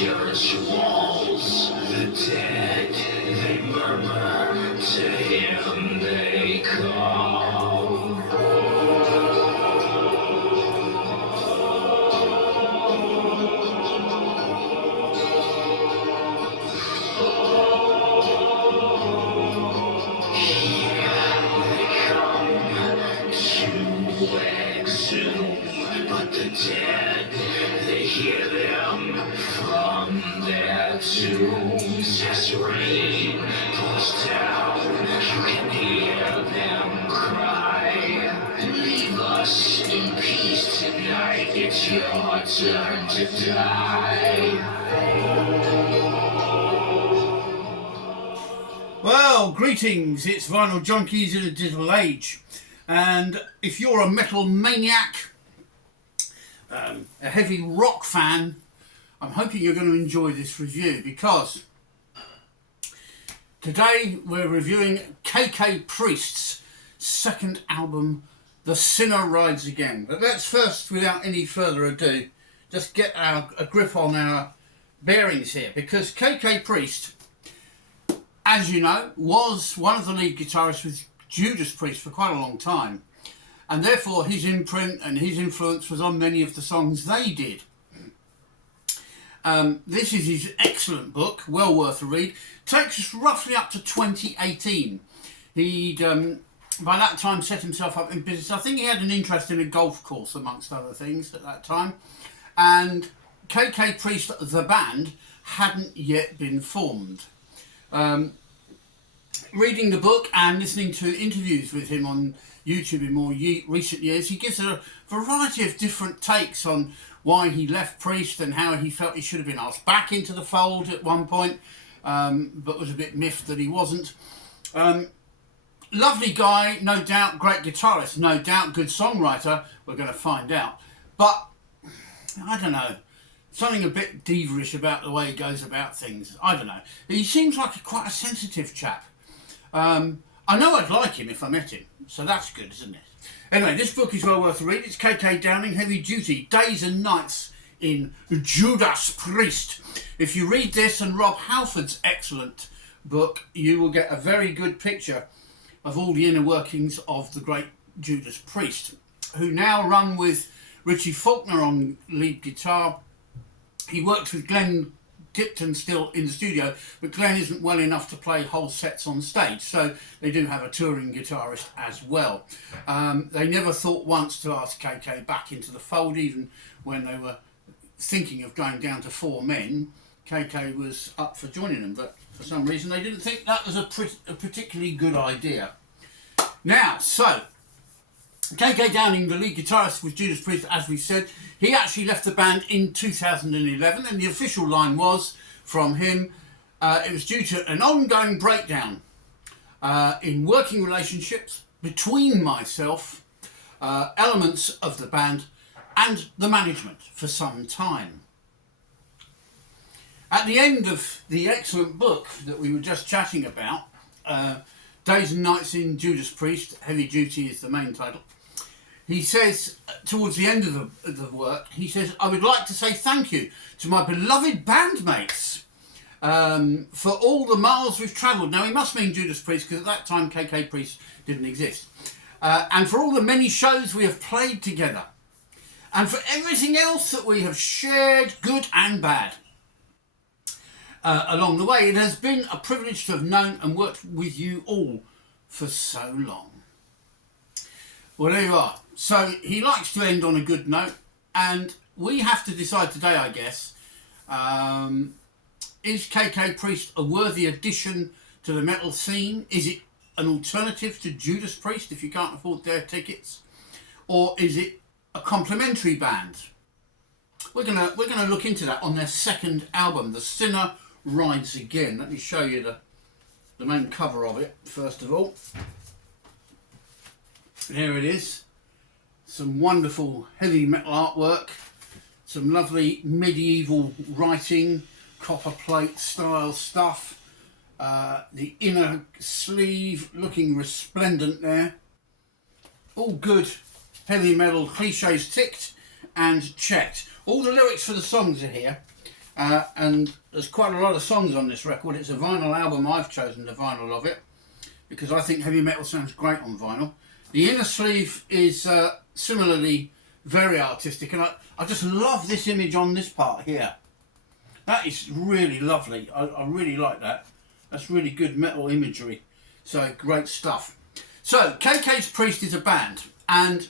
Church walls, the dead, they murmur, to him they call. Here they come to exhume, but the dead, they hear them from their tombs. As rain pours down, you can hear them cry. Leave us in peace tonight, it's your turn to die. Well, greetings, it's Vinyl Junkies in a Digital Age, and if you're a metal maniac, a heavy rock fan, I'm hoping you're going to enjoy this review, because today we're reviewing KK Priest's second album, The Sinner Rides Again. But let's first, without any further ado, just get a grip on our bearings here, because KK Priest, as you know, was one of the lead guitarists with Judas Priest for quite a long time, and therefore his imprint and his influence was on many of the songs they did. This is his excellent book, well worth a read. Takes us roughly up to 2018. He'd by that time set himself up in business. I think he had an interest in a golf course amongst other things at that time, and KK Priest, the band, hadn't yet been formed. Reading the book and listening to interviews with him on YouTube in more recent years, he gives a variety of different takes on why he left Priest and how he felt he should have been asked back into the fold at one point, but was a bit miffed that he wasn't. Lovely guy, no doubt, great guitarist, no doubt, good songwriter, we're going to find out. But, I don't know, something a bit diva-ish about the way he goes about things. I don't know. He seems like quite a sensitive chap. I know I'd like him if I met him, so that's good, isn't it? Anyway, this book is well worth a read. It's KK Downing, Heavy Duty, Days and Nights in Judas Priest. If you read this and Rob Halford's excellent book, you will get a very good picture of all the inner workings of the great Judas Priest, who now run with Richie Faulkner on lead guitar. He works with Glenn Tipton still in the studio, but Glenn isn't well enough to play whole sets on stage, so they do have a touring guitarist as well. They never thought once to ask KK back into the fold, even when they were thinking of going down to 4 men. KK was up for joining them, but for some reason they didn't think that was a particularly good idea. Now, so KK Downing, the lead guitarist with Judas Priest, as we said, he actually left the band in 2011, and the official line was from him, it was due to an ongoing breakdown in working relationships between myself, elements of the band, and the management for some time. At the end of the excellent book that we were just chatting about, Days and Nights in Judas Priest, Heavy Duty is the main title, he says, towards the end of the work, he says, I would like to say thank you to my beloved bandmates for all the miles we've travelled. Now, he must mean Judas Priest, because at that time KK Priest didn't exist. And for all the many shows we have played together. And for everything else that we have shared, good and bad. Along the way, it has been a privilege to have known and worked with you all for so long. Well, there you are. So he likes to end on a good note, and we have to decide today, I guess, Is KK Priest a worthy addition to the metal scene? Is it an alternative to Judas Priest if you can't afford their tickets? Or is it a complementary band? We're gonna look into that on their second album, The Sinner Rides Again. Let me show you the main cover of it first of all. Here it is. Some wonderful heavy metal artwork, some lovely medieval writing, copper plate style stuff. The inner sleeve looking resplendent there. All good heavy metal cliches ticked and checked. All the lyrics for the songs are here, and there's quite a lot of songs on this record. It's a vinyl album. I've chosen the vinyl of it because I think heavy metal sounds great on vinyl. The inner sleeve is similarly very artistic, and I just love this image on this part here. That is really lovely. I really like that. That's really good metal imagery. So great stuff. So KK's Priest is a band, and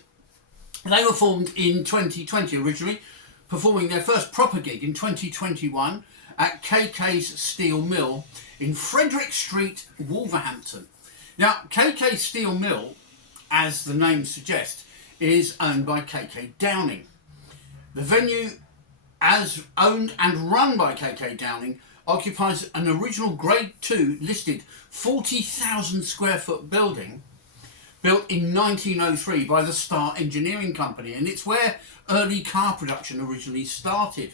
they were formed in 2020 originally, performing their first proper gig in 2021 at KK's Steel Mill in Frederick Street, Wolverhampton. Now, KK Steel Mill, as the name suggests, is owned by KK Downing. The venue, as owned and run by KK Downing, occupies an original Grade 2 listed 40,000 square foot building built in 1903 by the Star Engineering Company, and it's where early car production originally started.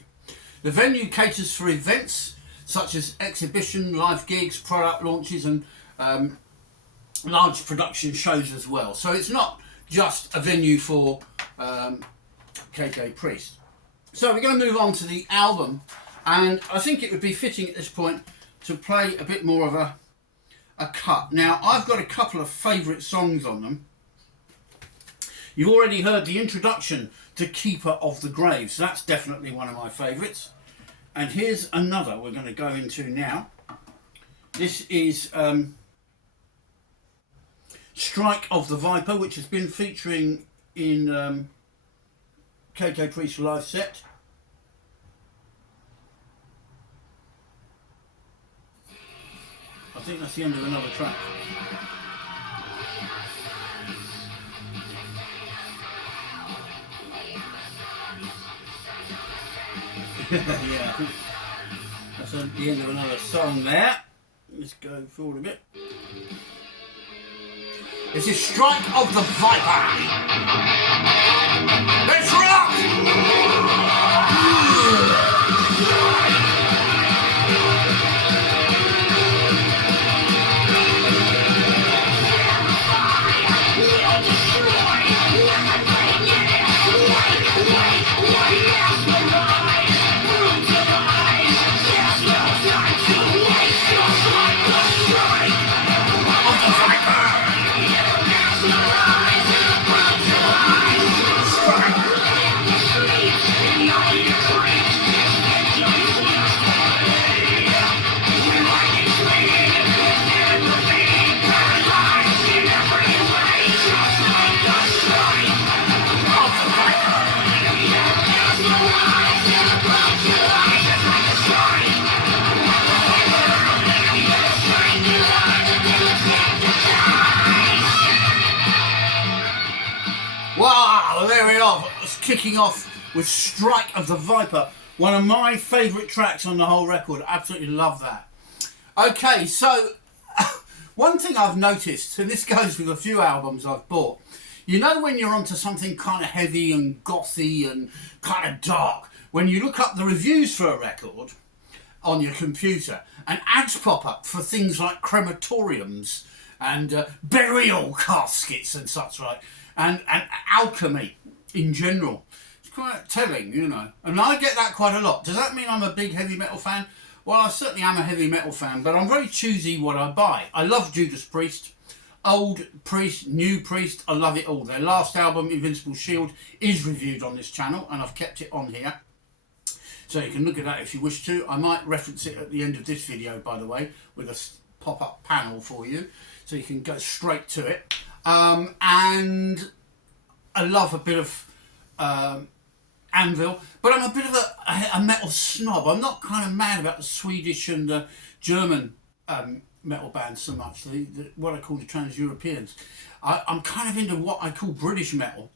The venue caters for events such as exhibition, live gigs, product launches and large production shows as well. So it's not just a venue for KK Priest. So we're going to move on to the album, and I think it would be fitting at this point to play a bit more of a cut. Now, I've got a couple of favourite songs on them. You've already heard the introduction to Keeper of the Graves. So that's definitely one of my favourites. And here's another we're going to go into now. This is Strike of the Viper, which has been featuring in KK Priest's live set. I think that's the end of another track. Yeah, I think that's the end of another song there. Let's go forward a bit. This is Strike of the Viper. Let's rock! Wow, there we are. It's kicking off with Strike of the Viper, one of my favourite tracks on the whole record. Absolutely love that. Okay, so one thing I've noticed, and this goes with a few albums I've bought, you know when you're onto something kind of heavy and gothy and kind of dark, when you look up the reviews for a record on your computer and ads pop up for things like crematoriums and burial caskets and such like, and alchemy in general. It's quite telling, you know. And I get that quite a lot. Does that mean I'm a big heavy metal fan? Well, I certainly am a heavy metal fan, but I'm very choosy what I buy. I love Judas Priest, old Priest, new Priest, I love it all. Their last album, Invincible Shield, is reviewed on this channel, and I've kept it on here. So you can look at that if you wish to. I might reference it at the end of this video, by the way, with a pop-up panel for you, so you can go straight to it. And I love a bit of Anvil, but I'm a bit of a metal snob. I'm not kind of mad about the Swedish and the German metal bands so much, what I call the trans-Europeans. I'm kind of into what I call British metal.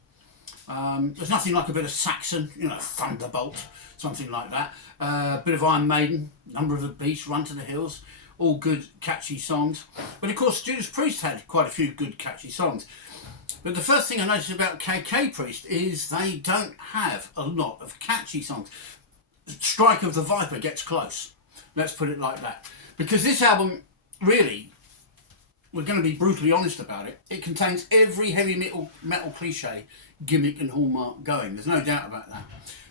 There's nothing like a bit of Saxon, Thunderbolt, something like that. A bit of Iron Maiden, Number of the Beast, Run to the Hills, all good, catchy songs. But of course, Judas Priest had quite a few good, catchy songs. But the first thing I noticed about KK Priest is they don't have a lot of catchy songs. Strike of the Viper gets close, let's put it like that. Because this album, really, we're going to be brutally honest about it, it contains every heavy metal cliche, gimmick and hallmark going. There's no doubt about that.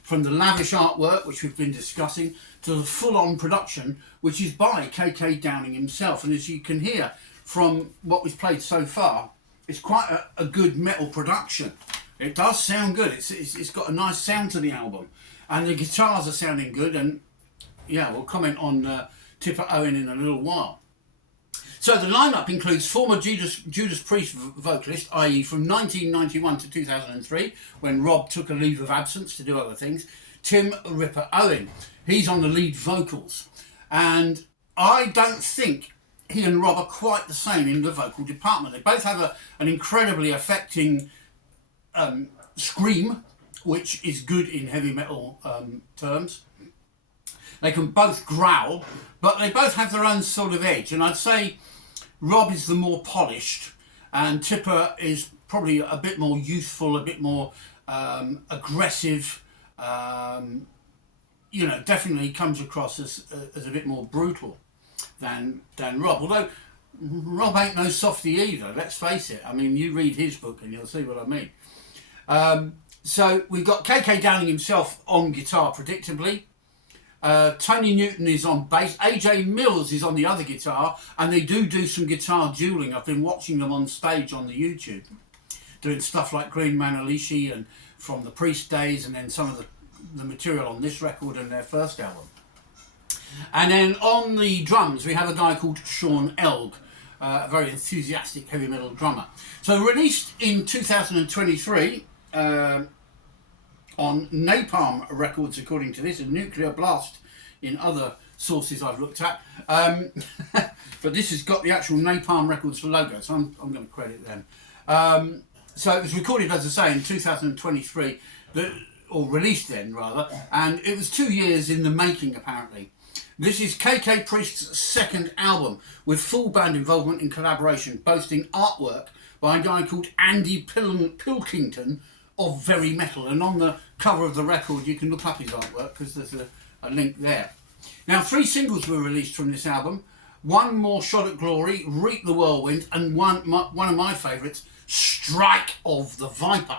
From the lavish artwork, which we've been discussing, to the full-on production, which is by KK Downing himself. And as you can hear from what we've played so far, it's quite a good metal production. It does sound good. It's got a nice sound to the album. And the guitars are sounding good. And yeah, we'll comment on Tipper Owen in a little while. So the lineup includes former Judas Priest vocalist, i.e. from 1991 to 2003, when Rob took a leave of absence to do other things, Tim Ripper Owen. He's on the lead vocals. And I don't think he and Rob are quite the same in the vocal department. They both have an incredibly affecting scream, which is good in heavy metal terms. They can both growl, but they both have their own sort of edge. And I'd say Rob is the more polished, and Tipper is probably a bit more youthful, a bit more aggressive. Definitely comes across as a bit more brutal than Rob. Although Rob ain't no softy either, let's face it. I mean, you read his book and you'll see what I mean. So we've got KK Downing himself on guitar, predictably. Tony Newton is on bass. AJ Mills is on the other guitar, and they do some guitar dueling. I've been watching them on stage on the YouTube, doing stuff like Green Manalishi and from the Priest days, and then some of the material on this record and their first album. And then on the drums, we have a guy called Sean Elg, a very enthusiastic heavy metal drummer. So released in 2023 on Napalm Records, according to this, and Nuclear Blast in other sources I've looked at. But this has got the actual Napalm Records logo, so I'm going to credit them. So it was recorded, as I say, in 2023, or released then, rather, and it was 2 years in the making, apparently. This is KK Priest's second album, with full band involvement and collaboration, boasting artwork by a guy called Andy Pilkington of Very Metal. And on the cover of the record, you can look up his artwork, because there's a link there. Now, 3 singles were released from this album. One More Shot at Glory, Reap the Whirlwind, and one of my favourites, Strike of the Viper.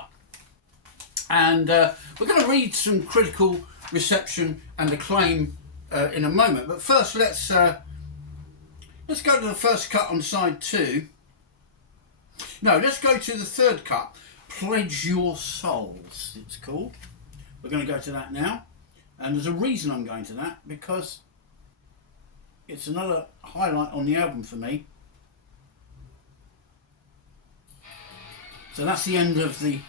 And we're going to read some critical reception and acclaim in a moment. But first, let's go to the first cut on side 2. No, let's go to the third cut, Pledge Your Souls, it's called. We're going to go to that now. And there's a reason I'm going to that, because it's another highlight on the album for me. So that's the end of the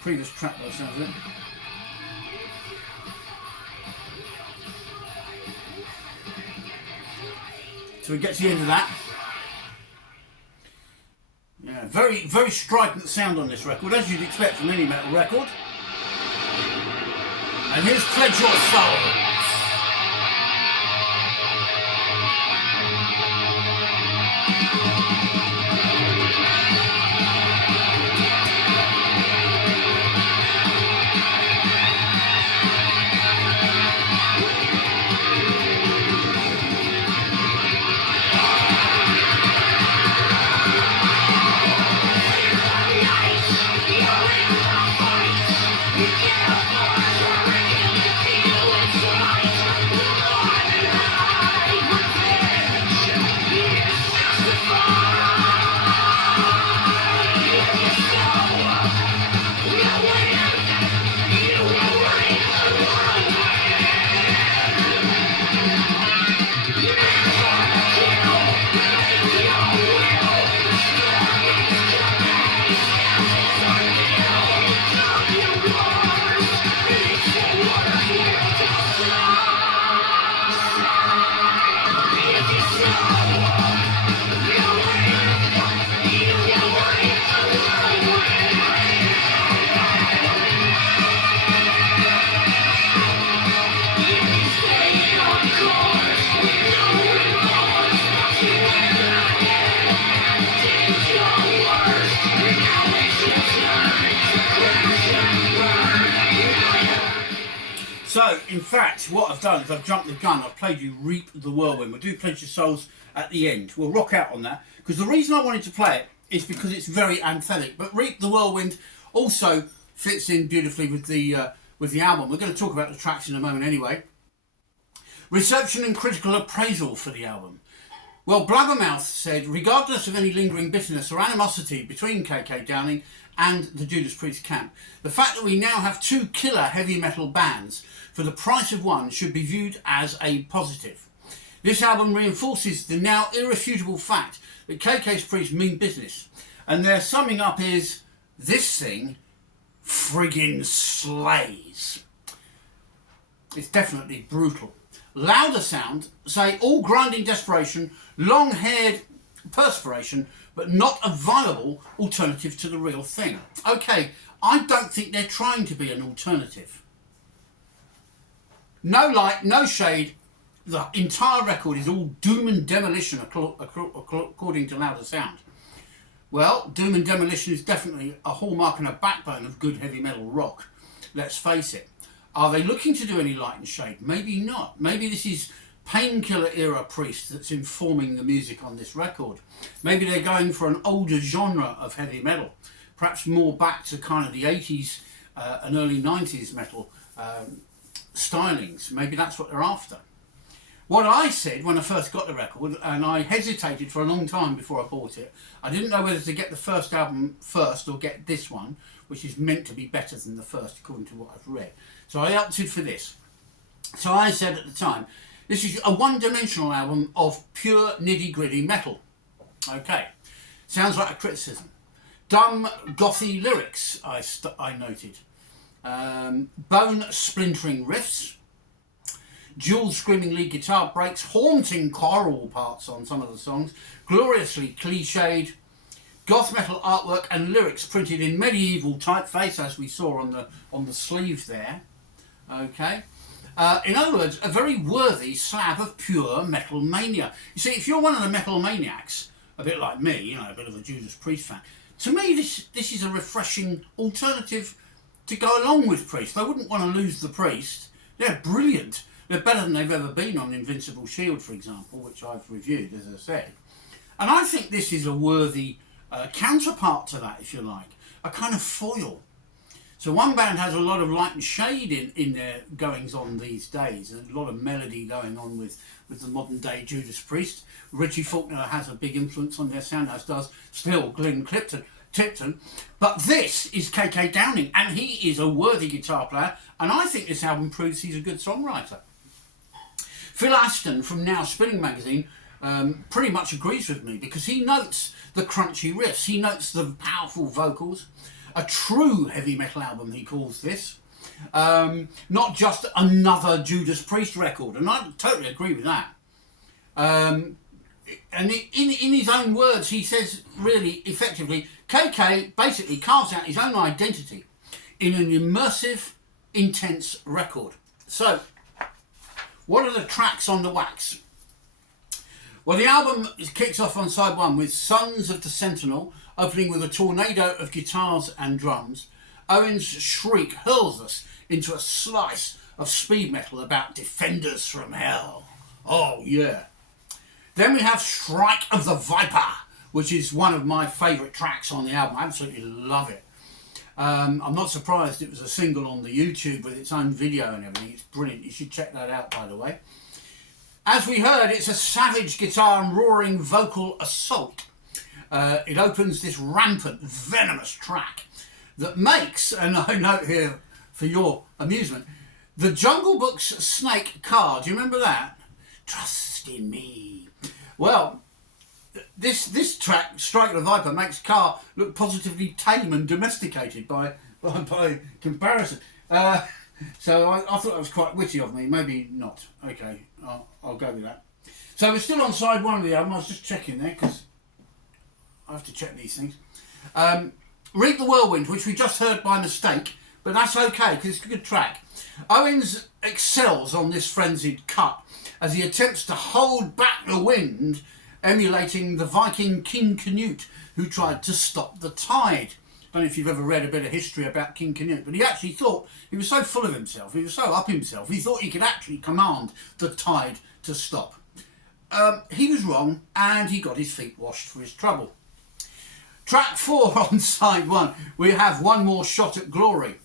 previous track, by the sounds of it. So we get to the end of that. Yeah, very, very strident sound on this record, as you'd expect from any metal record. And here's Pledge Your Soul. You can't afford to So, in fact, what I've done is I've jumped the gun. I've played you Reap the Whirlwind. We'll do Pledge Your Souls at the end. We'll rock out on that. Because the reason I wanted to play it is because it's very anthemic. But Reap the Whirlwind also fits in beautifully with the album. We're going to talk about the tracks in a moment anyway. Reception and critical appraisal for the album. Well, Blabbermouth said, regardless of any lingering bitterness or animosity between KK Downing and the Judas Priest camp, the fact that we now have two killer heavy metal bands for the price of one should be viewed as a positive. This album reinforces the now irrefutable fact that KK's Priest mean business, and their summing up is, this thing friggin' slays. It's definitely brutal. Louder Sound say all grinding desperation, long-haired perspiration, but not a viable alternative to the real thing. Okay, I don't think they're trying to be an alternative. No light, no shade. The entire record is all doom and demolition according to Louder Sound. Well, doom and demolition is definitely a hallmark and a backbone of good heavy metal rock. Let's face it. Are they looking to do any light and shade? Maybe not. Maybe this is Painkiller era Priest that's informing the music on this record. Maybe they're going for an older genre of heavy metal, perhaps more back to kind of the 80s and early 90s metal stylings. Maybe that's what they're after. What I said when I first got the record, and I hesitated for a long time before I bought it, I didn't know whether to get the first album first or get this one, which is meant to be better than the first according to what I've read. So I opted for this. So I said at the time, this is a one-dimensional album of pure nitty-gritty metal. Okay, sounds like a criticism. Dumb, gothy lyrics, I noted. Bone-splintering riffs. Dual screaming lead guitar breaks, haunting choral parts on some of the songs, gloriously cliched, goth metal artwork and lyrics printed in medieval typeface, as we saw on the sleeve there. Okay. In other words, a very worthy slab of pure metal mania. You see, if you're one of the metal maniacs, a bit like me, you know, a bit of a Judas Priest fan, to me this is a refreshing alternative to go along with Priest. I wouldn't want to lose the Priest. They're brilliant. They're better than they've ever been on Invincible Shield, for example, which I've reviewed, as I said. And I think this is a worthy counterpart to that, if you like, a kind of foil. So one band has a lot of light and shade in their goings on these days, and a lot of melody going on with the modern day Judas Priest. Richie Faulkner has a big influence on their sound, as does still Glenn Tipton. But this is KK Downing, and he is a worthy guitar player, and I think this album proves he's a good songwriter. Phil Aston from Now Spinning magazine pretty much agrees with me, because he notes the crunchy riffs, he notes the powerful vocals. A true heavy metal album, he calls this. Not just another Judas Priest record, and I totally agree with that. And in his own words, he says really effectively, KK basically carves out his own identity in an immersive, intense record. So, what are the tracks on the wax? Well, the album kicks off on side one with Sons of the Sentinel, opening with a tornado of guitars and drums. Owen's shriek hurls us into a slice of speed metal about defenders from hell. Oh, yeah. Then we have Strike of the Viper, which is one of my favourite tracks on the album. I absolutely love it. I'm not surprised it was a single on the YouTube with its own video and everything. It's brilliant. You should check that out, by the way. As we heard, it's a savage guitar and roaring vocal assault. It opens this rampant, venomous track that makes, and I note here for your amusement, the Jungle Book's Snake Car. Do you remember that? Trust in me. Well, this track, Strike of the Viper, makes Carr look positively tame and domesticated by comparison. So I thought that was quite witty of me. Maybe not. Okay, I'll go with that. So we're still on side one of the album. I was just checking there because I have to check these things. Reap the Whirlwind, which we just heard by mistake, but that's okay because it's a good track. Owens excels on this frenzied cut as he attempts to hold back the wind, emulating the Viking King Canute who tried to stop the tide. don't know if you've ever read a bit of history about King Canute, but he actually thought, he was so full of himself, he was so up himself, he thought he could actually command the tide to stop. He was wrong, and he got his feet washed for his trouble. Track 4 on side 1, we have One More Shot at Glory.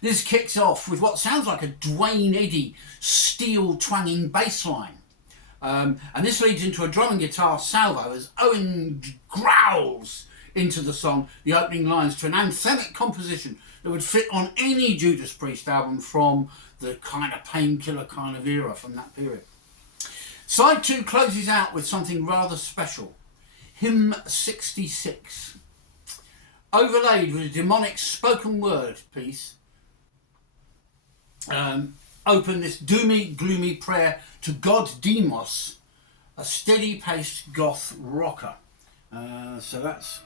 This kicks off with what sounds like a Dwayne Eddy steel twanging bass line. And this leads into a drum and guitar salvo as Owen growls into the song, the opening lines to an anthemic composition that would fit on any Judas Priest album from the kind of Painkiller kind of era from that period. Side 2 closes out with something rather special. Hymn 66. Overlaid with a demonic spoken word piece, open this doomy, gloomy prayer to God Demos, a steady-paced goth rocker. So that's...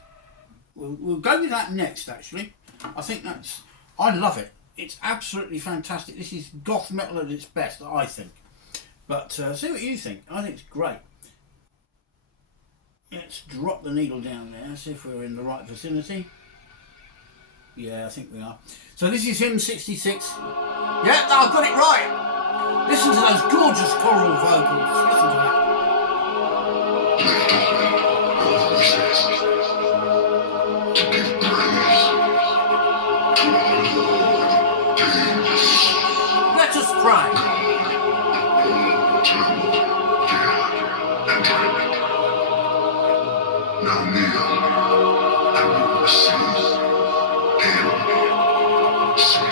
We'll go with that next, actually. I think that's... I love it. It's absolutely fantastic. This is goth metal at its best, I think. But see what you think. I think it's great. Let's drop the needle down there, see if we're in the right vicinity. Yeah, I think we are. So this is hymn 66. Yeah, no, I've got it right. Listen to those gorgeous choral vocals. Listen to that. Let us pray. Now kneel and we will receive hymn 66.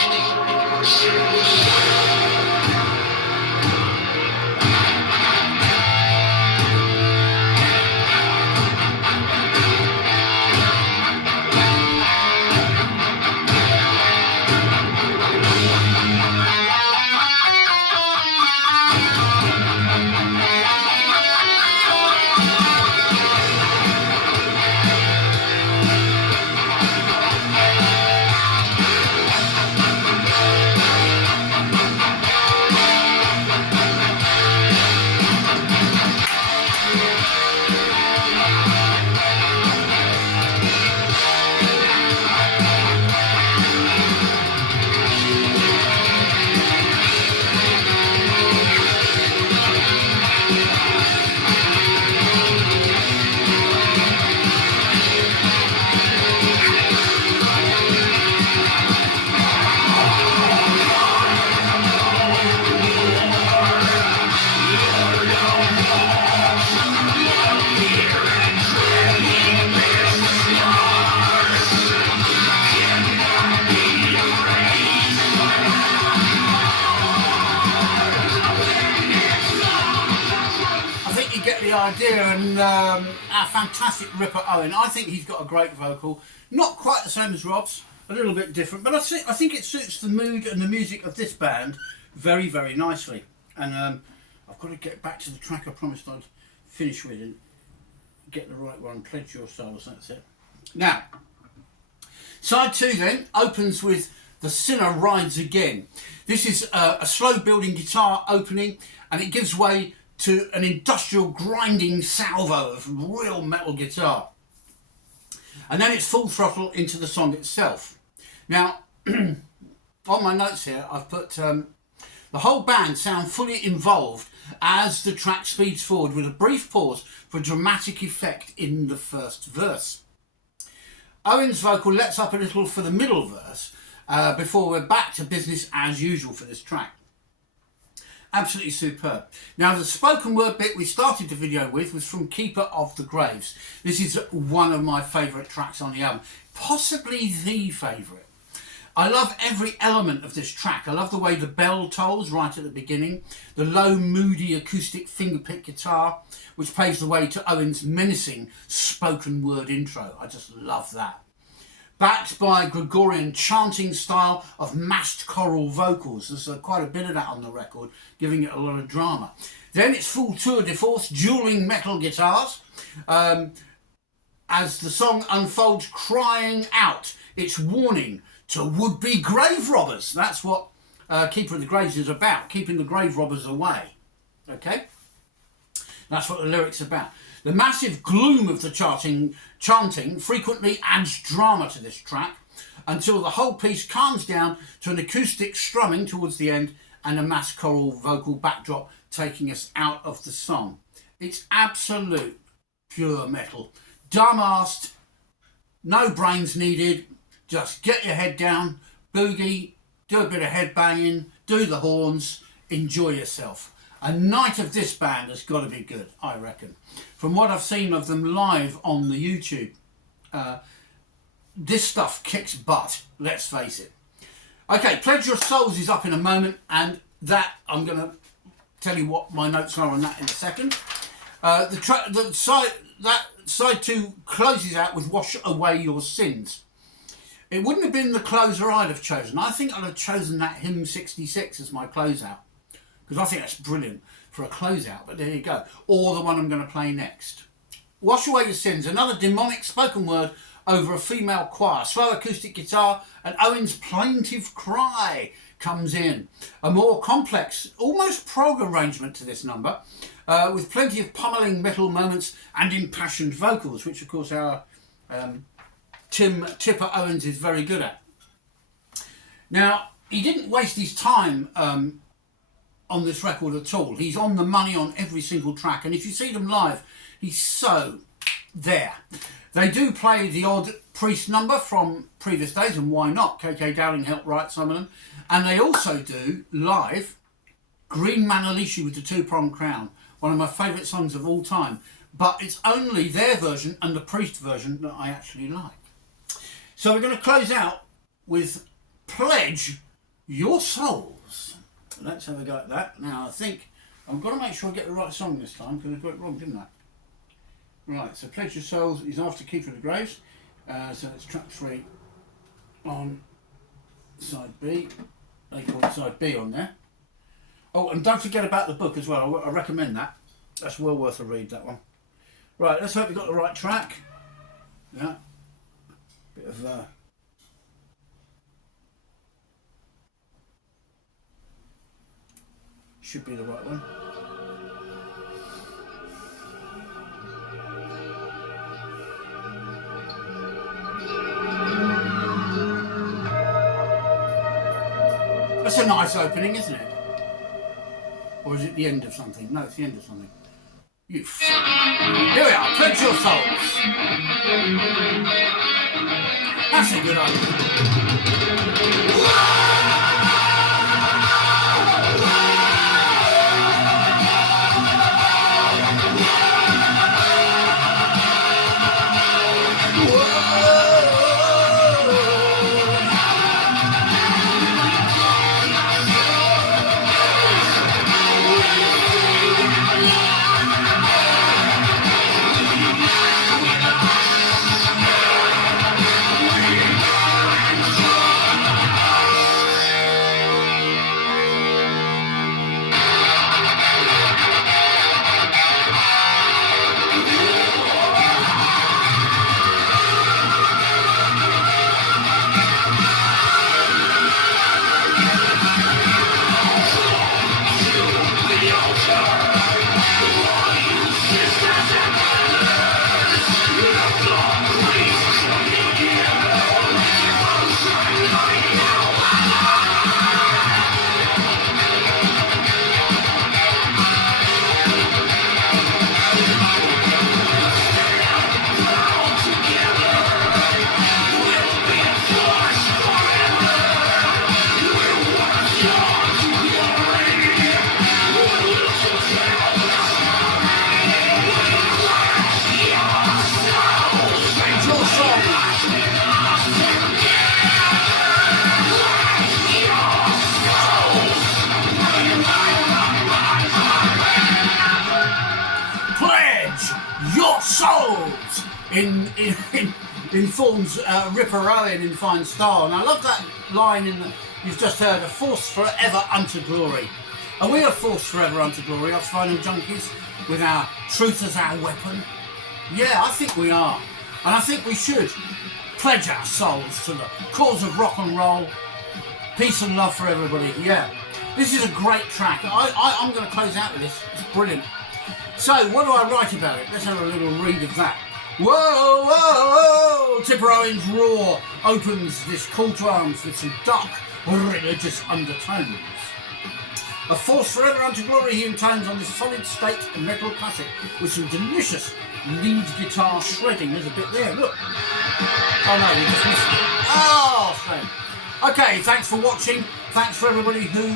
Idea, and our fantastic Ripper Owen. I think he's got a great vocal, not quite the same as Rob's, a little bit different, but I think it suits the mood and the music of this band very, very nicely. And I've got to get back to the track I promised I'd finish with and get the right one. Pledge your souls, that's it. Now, side 2 then opens with The Sinner Rides Again. This is a slow building guitar opening, and it gives way to an industrial grinding salvo of real metal guitar. And then it's full throttle into the song itself. Now, on my notes here, I've put the whole band sound fully involved as the track speeds forward with a brief pause for dramatic effect in the first verse. Owen's vocal lets up a little for the middle verse before we're back to business as usual for this track. Absolutely superb. Now, the spoken word bit we started the video with was from Keeper of the Graves. This is one of my favourite tracks on the album, possibly the favourite. I love every element of this track. I love the way the bell tolls right at the beginning, the low, moody acoustic fingerpick guitar, which paves the way to Owen's menacing spoken word intro. I just love that. Backed by Gregorian chanting style of massed choral vocals. There's quite a bit of that on the record, giving it a lot of drama. Then it's full tour de force, dueling metal guitars, as the song unfolds, crying out its warning to would-be grave robbers. That's what Keeper of the Graves is about, keeping the grave robbers away. Okay? That's what the lyrics are about. The massive gloom of the chanting frequently adds drama to this track until the whole piece calms down to an acoustic strumming towards the end and a mass choral vocal backdrop taking us out of the song. It's absolute pure metal. Dumb-assed, no brains needed, just get your head down, boogie, do a bit of head banging, do the horns, enjoy yourself. A night of this band has got to be good, I reckon. From what I've seen of them live on the YouTube, this stuff kicks butt, let's face it. Okay, Pledge Your Souls is up in a moment, and that, I'm going to tell you what my notes are on that in a second. Side 2 closes out with Wash Away Your Sins. It wouldn't have been the closer I'd have chosen. I think I'd have chosen that Hymn 66 as my closeout, because I think that's brilliant for a closeout, but there you go. Or the one I'm going to play next. Wash Away Your Sins, another demonic spoken word over a female choir. Slow acoustic guitar and Owen's plaintive cry comes in. A more complex, almost prog arrangement to this number, with plenty of pummeling metal moments and impassioned vocals, which of course our Tipper Owens is very good at. Now, he didn't waste his time on this record at all. He's on the money on every single track, and if you see them live, he's so there. They do play the odd Priest number from previous days, and why not? KK Downing helped write some of them. And they also do live Green Manalishi with the Two-Pronged Crown, one of my favourite songs of all time. But it's only their version and the Priest version that I actually like. So we're going to close out with Pledge Your Souls. Let's have a go at that. Now, I think I've got to make sure I get the right song this time, because I got it wrong, didn't I? Right, so Pledge Your Souls is after Keeper of the Graves. So it's track 3 on side B. They call it side B on there. Oh, and don't forget about the book as well. I recommend that. That's well worth a read, that one. Right, let's hope we got the right track. Yeah. Bit of should be the right one. That's a nice opening, isn't it? Or is it the end of something? No, it's the end of something. You Here we are, Pledge Your Souls. That's a good opening. Informs Ripper Owen in fine style, and I love that line you've just heard, a force forever unto glory. Are we a force forever unto glory, us Vinyl Junkies, with our truth as our weapon? Yeah, I think we are, and I think we should pledge our souls to the cause of rock and roll, peace and love for everybody. Yeah, this is a great track. I'm going to close out with this. It's brilliant. So, what do I write about it? Let's have a little read of that. Whoa, whoa, whoa! Tipper Owens' Roar opens this call to arms with some dark religious undertones. A force forever unto glory he intones on this solid state metal classic with some delicious lead guitar shredding. There's a bit there, look. Oh no, we just missed it. Oh, shame. Okay, thanks for watching. Thanks for everybody who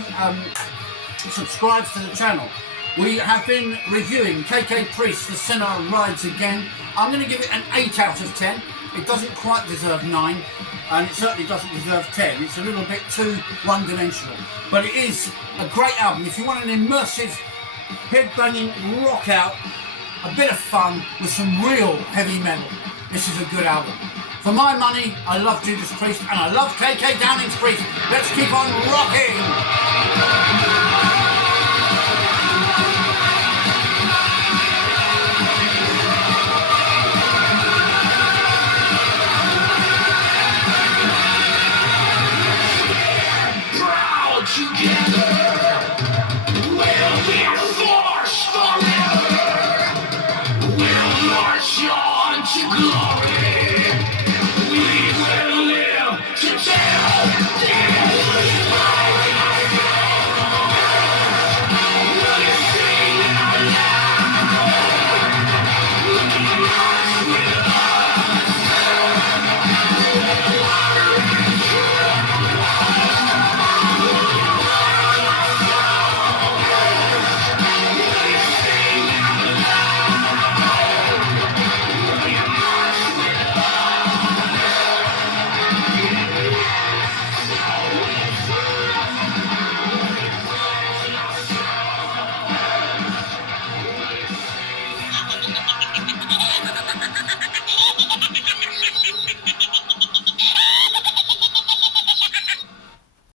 subscribes to the channel. We have been reviewing KK Priest, The Sinner Rides Again. I'm going to give it an 8 out of 10. It doesn't quite deserve 9, and it certainly doesn't deserve 10. It's a little bit too one-dimensional. But it is a great album. If you want an immersive, head-banging rock out, a bit of fun with some real heavy metal, this is a good album. For my money, I love Judas Priest, and I love KK Downings Priest. Let's keep on rocking! Together, we'll be a force forever. We'll march on to glory.